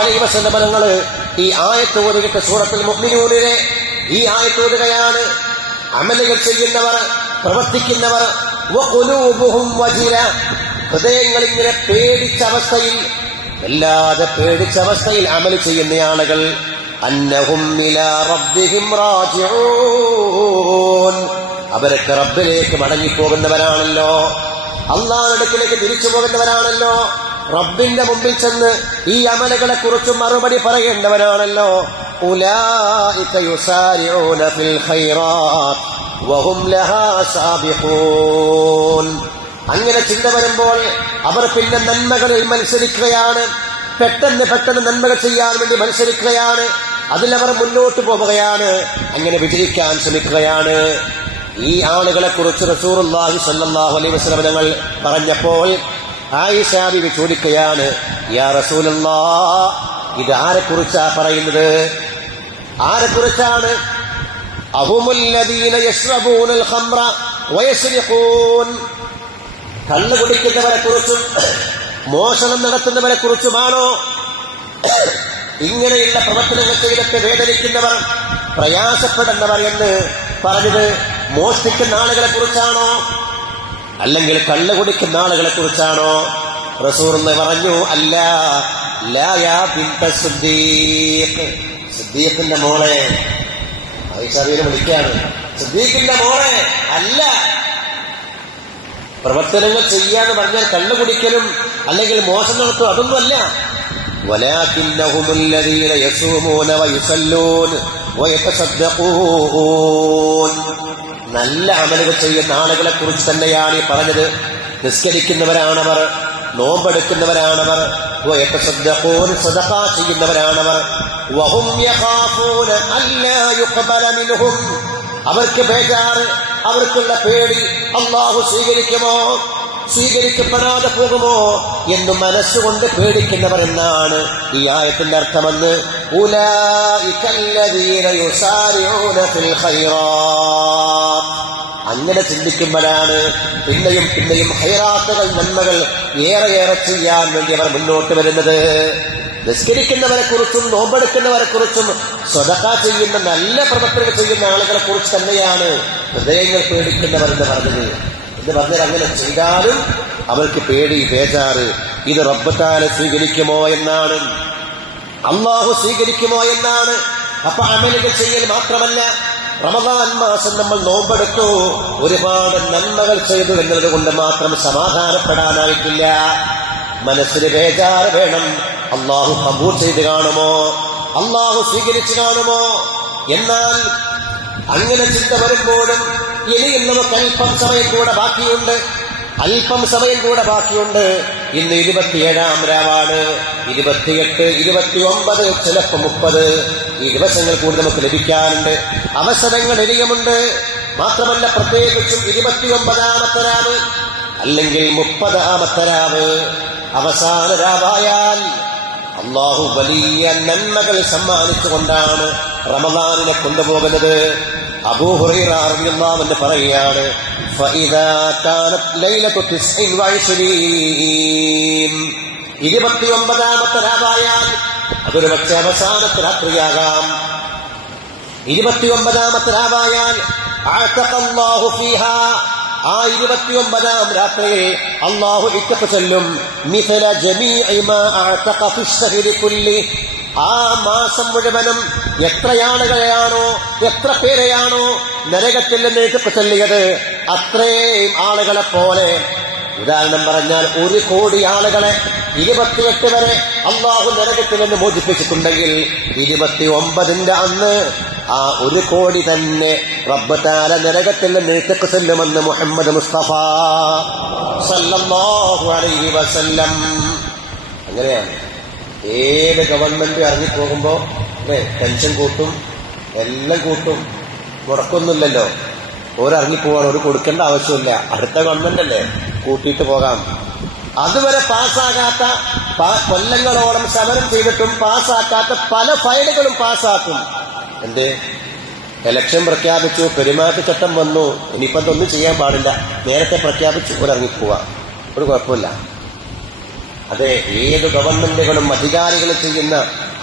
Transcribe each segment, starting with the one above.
അലൈഹി വസല്ലം തങ്ങൾ ഈ ആയത്ത് ഓതിയിട്ട് സൂറത്തുൽ മുഅ്മിനൂനിലെ ഈ ആയത്ത് ഓതുകയാണ്. അമലുകൾ ചെയ്യുന്നവർ, പ്രവർത്തിക്കുന്നവർ, വഖുലൂബുഹും വജില, ഹൃദയങ്ങൾ ഇങ്ങനെ പേടിച്ച അവസ്ഥയിൽ, വല്ലാതെ പേടിച്ച അവസ്ഥയിൽ അമൽ ചെയ്യുന്ന ആളുകൾ, അന്നഹും ഇലാ റബ്ബിഹിം റാജിഊൻ, അവരൊക്കെ റബ്ബിലേക്ക് മടങ്ങിപ്പോകുന്നവരാണല്ലോ, അല്ലാഹുവിന്റെ അടുക്കലേക്ക് തിരിച്ചു പോകുന്നവരാണല്ലോ, റബ്ബിന്റെ മുമ്പിൽ ചെന്ന് ഈ അമലുകളെ കുറിച്ച് മറുപടി പറയേണ്ടവരാണല്ലോ. ഉലൈക യുസാരിഊന ഫിൽ ഖൈറാത്ത് വഹും ലഹാ സാബിഖൂൻ. അങ്ങനെ ചിന്ത വരുമ്പോൾ അവർ പിന്നെ നന്മകളിൽ മത്സരിക്കുകയാണ്, പെട്ടെന്ന് നന്മകൾ ചെയ്യാൻ വേണ്ടി മത്സരിക്കുകയാണ്, അതിലവർ മുന്നോട്ട് പോവുകയാണ്, അങ്ങനെ വിജയിക്കാൻ ശ്രമിക്കുകയാണ്. ഈ ആളുകളെ കുറിച്ച് റസൂലുള്ളാഹി സ്വല്ലല്ലാഹു അലൈഹി വസല്ലം തങ്ങൾ പറഞ്ഞപ്പോൾ ആയിഷ ബീവി ചോദിക്കുകയാണ്, യാ റസൂലല്ലാഹ്, ഇത് ആരെക്കുറിച്ചാ പറയുന്നത്? ആരെക്കുറിച്ചാണ്? അഹുമുല്ലദീന യശ്റബൂനൽ ഖംറ വയസ്രിഖൂൻ, കള്ള് കുടിക്കുന്നവരെ കുറിച്ചും മോഷണം നടത്തുന്നവരെ കുറിച്ചുമാണോ? ഇങ്ങനെയുള്ള പ്രവർത്തനങ്ങൾ ചെയ്തിട്ട് വേദനിക്കുന്നവർ, പ്രയാസപ്പെടുന്നവർ എന്ന് പറഞ്ഞത് മോഷ്ടിക്കുന്ന ആളുകളെ കുറിച്ചാണോ, അല്ലെങ്കിൽ കള്ള് കുടിക്കുന്ന ആളുകളെ കുറിച്ചാണോ? റസൂലുള്ളാഹി പറഞ്ഞു, അല്ല, ലാ യാ ബിൻത സിദ്ദീഖ്, സിദ്ദീഖിന്റെ മോളെ. ആയിഷാബിയെ വിളിക്കാണ്, സിദ്ദീഖിന്റെ മോളെ അല്ല. പ്രവർത്തനങ്ങൾ ചെയ്യാന്ന് പറഞ്ഞാൽ കള്ളു കുടിക്കലും അല്ലെങ്കിൽ മോശം നടത്തും അതൊന്നുമല്ല. വലാകിന്നഹുമുല്ലദീന യസൂമൂന വയുസല്ലൂൻ വയതസദ്ദഖൂൻ, നല്ല അമലുകൾ ചെയ്യുന്ന ആളുകളെ കുറിച്ച് തന്നെയാണ് ഈ പറഞ്ഞത്. നിസ്കരിക്കുന്നവരാണവർ, നോമ്പെടുക്കുന്നവരാണവർ, വയതസദ്ദഖൂൻ, സദഖ ചെയ്യുന്നവരാണവർ. വഹും യഖാഫൂന അല്ലാ യുഖ്ബല മിൻഹും, അവർക്ക് ബേജാറ്, അവർക്കുള്ള പേടി, അല്ലാഹു സ്വീകരിക്കുമോ, സ്വീകരിക്കപ്പെടാതെ പോകുമോ എന്ന് മനസ്സുകൊണ്ട് പേടിക്കുന്നവർ എന്നാണ് ഈ ആയത്തിന്റെ അർത്ഥമെന്ന്. ഉലൈക അല്ലദീന യുസാരിഊന ഫിൽ ഖൈറാത്ത്, അങ്ങനെ ചിന്തിക്കുമ്പോഴാണ് പിന്നെയും ഖൈറാത്തുകൾ, നന്മകൾ ഏറെ ചെയ്യാൻ വേണ്ടി അവർ മുന്നോട്ട് വരുന്നത്. നിസ്കരിക്കുന്നവരെ കുറിച്ചും നോമ്പെടുക്കുന്നവരെ കുറിച്ചും സദഖ ചെയ്യുന്ന നല്ല പ്രവർത്തനങ്ങൾ ചെയ്യുന്ന ആളുകളെ കുറിച്ച് തന്നെയാണ് ഹൃദയങ്ങൾ പേടിക്കുന്നവർ എന്ന് പറഞ്ഞത്. എന്ന് പറഞ്ഞാൽ അങ്ങനെ ചെയ്താലും അവർക്ക് പേടി, ബേജാറ്, ഇത് റബ്ബ് തആല സ്വീകരിക്കുമോ എന്നാണ്, അല്ലാഹു സ്വീകരിക്കുമോ എന്നാണ്. അപ്പൊ അമലുകൾ ചെയ്യൽ മാത്രമല്ല, റമദാൻ മാസം നമ്മൾ നോമ്പെടുത്തു, ഒരുപാട് നന്മകൾ ചെയ്തു എന്നത് കൊണ്ട് മാത്രം സമാധാനപ്പെടാനായിട്ടില്ല. മനസ്സിന് ബേജാറ് വേണം, അല്ലാഹു കബൂൽ ചെയ്ത് കാണുമോ, അല്ലാഹു സ്വീകരിച്ചു കാണുമോ. എന്നാൽ അങ്ങനെ ചിന്ത വരുമ്പോഴും ഇനിയും നമുക്ക് അല്പം സമയം കൂടെ ബാക്കിയുണ്ട്. ഇന്ന് 27-ാം രാവാണ്, 28, 29, ചിലപ്പോൾ 30 ഈ ദിവസങ്ങൾ കൂടി നമുക്ക് ലഭിക്കാറുണ്ട്. അവസരങ്ങൾ ഇനിയുമുണ്ട്. മാത്രമല്ല, പ്രത്യേകിച്ചും 29-ാമത്തെ രാവ് അല്ലെങ്കിൽ 30-ാമത്തെ രാവ് അവസാന രാവായാൽ അല്ലാഹു വലിയ നന്മകൾ സമ്മാനിച്ചുകൊണ്ടാണ് റമദാനിനെ കൊണ്ടുപോകുന്നത്. അബൂ ഹുറൈറ റളിയല്ലാഹു അൻഹു പറയുകയാണ്, ഫഇദാ കാനത് ലൈലത്തു 29-ാമത്തെ രാവായാൽ അതൊരു പക്ഷേ അവസാനത്തെ രാത്രിയാകാം. 29-ാമത്തെ രാവായാൽ അഅതഖല്ലാഹു ഫീഹാ, ആ 29-ാം രാത്രിയിൽ അല്ലാഹു ഇത്തഖ ചൊല്ലും, മിഥല ജമീഇ മാ അഅതഖ ഫിശ്ശഹരി കുല്ലി, ആ മാസം മുഴുവനും എത്രയാളുകളെയാണോ, എത്ര പേരെയാണോ നരകത്തിൽ നിന്ന് ഇത്തഖ ചൊല്ലിയത്, അത്രയും ആളുകളെ പോലെ. ഉദാഹരണം പറഞ്ഞാൽ 1 കോടി ആളുകളെ 28 വരെ അല്ലാഹു നരകത്തിൽ നിന്ന് മോചിപ്പിച്ചിട്ടുണ്ടെങ്കിൽ 29-ന്റെ അന്ന് ആ 1 കോടി തന്നെ റബ്ബ് തആല നരകത്തിൽ നിന്ന് ഇത്തഖ ചൊല്ലുമെന്ന് മുഹമ്മദ് മുസ്തഫ സല്ലല്ലാഹു അലൈഹി വസല്ലം. അങ്ങനെയാണ് ഏത് ഗവൺമെന്റ് ഇറങ്ങിപ്പോകുമ്പോ പെൻഷൻ കൂട്ടും, എല്ലാം കൂട്ടും, മുടക്കൊന്നുമില്ലല്ലോ. ഇറങ്ങിപ്പോവാൻ ഒരു കൊടുക്കേണ്ട ആവശ്യമില്ല, അടുത്ത ഗവൺമെന്റ് അല്ലേ, കൂട്ടിയിട്ട് പോകാം. അതുവരെ പാസ്സാകാത്ത, കൊല്ലങ്ങളോളം സമരം ചെയ്തിട്ടും പാസ്സാക്കാത്ത പല ഫയലുകളും പാസ്സാക്കും. എന്തേ? ഇലക്ഷൻ പ്രഖ്യാപിച്ചു, പെരുമാറ്റച്ചട്ടം വന്നു, ഇനിയിപ്പം ഒന്നും ചെയ്യാൻ പാടില്ല, നേരത്തെ പ്രഖ്യാപിച്ചു, ഇറങ്ങിപ്പോവാ, ഒരു കുഴപ്പമില്ല. അതെ, ഏത് ഗവൺമെന്റുകളും അധികാരികളും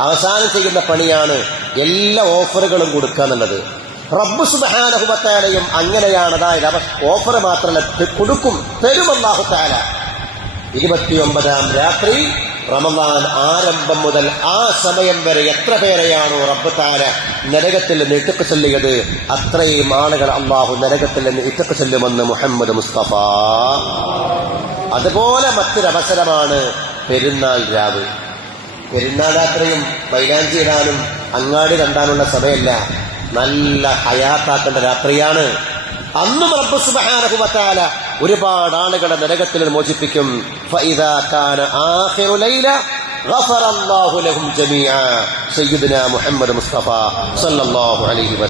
അവസാനം ചെയ്യുന്ന പണിയാണ് എല്ലാ ഓഫറുകളും കൊടുക്കുക എന്നുള്ളത്. റബ്ബ് സുബ്ഹാനഹു വ തആലയും അങ്ങനെയാണ്. അതായത് അവർ ഓഫർ മാത്രമല്ല, കൊടുക്കും, തരും അല്ലാഹു തആല. 29-ാം രാത്രി റമദാൻ ആരംഭം മുതൽ ആ സമയം വരെ എത്ര പേരെയാണോ റബ്ബ് തആല നരകത്തിൽ നിന്ന് ഇത്തക്ക് ചൊല്ലിയത്, അത്രയും ആളുകൾ അല്ലാഹു നരകത്തിൽ നിന്ന് ഇത്തക്ക് ചൊല്ലുമെന്ന് മുഹമ്മദ് മുസ്തഫ. അതുപോലെ മറ്റൊരവസരമാണ് പെരുന്നാൾ രാവ്. പെരുന്നാൾ രാത്രിയും മൈലാഞ്ചി ഇടാനും അങ്ങാടി കണ്ടാനുള്ള സമയമല്ല, നല്ല ഹയാത്താക്കേണ്ട രാത്രിയാണ്. അന്നും റബ്ബ് സുബ്ഹാനഹു വ തആല ഒരുപാട് ആളുകളെ നരകത്തിൽ മോചിപ്പിക്കും. ഫഇദാ കാന ആഖിറു ലൈല ഗഫറ അല്ലാഹു ലഹും ജമീഅ. സയ്യിദുനാ മുഹമ്മദ് മുസ്തഫ സല്ലല്ലാഹു അലൈഹി വസല്ലം.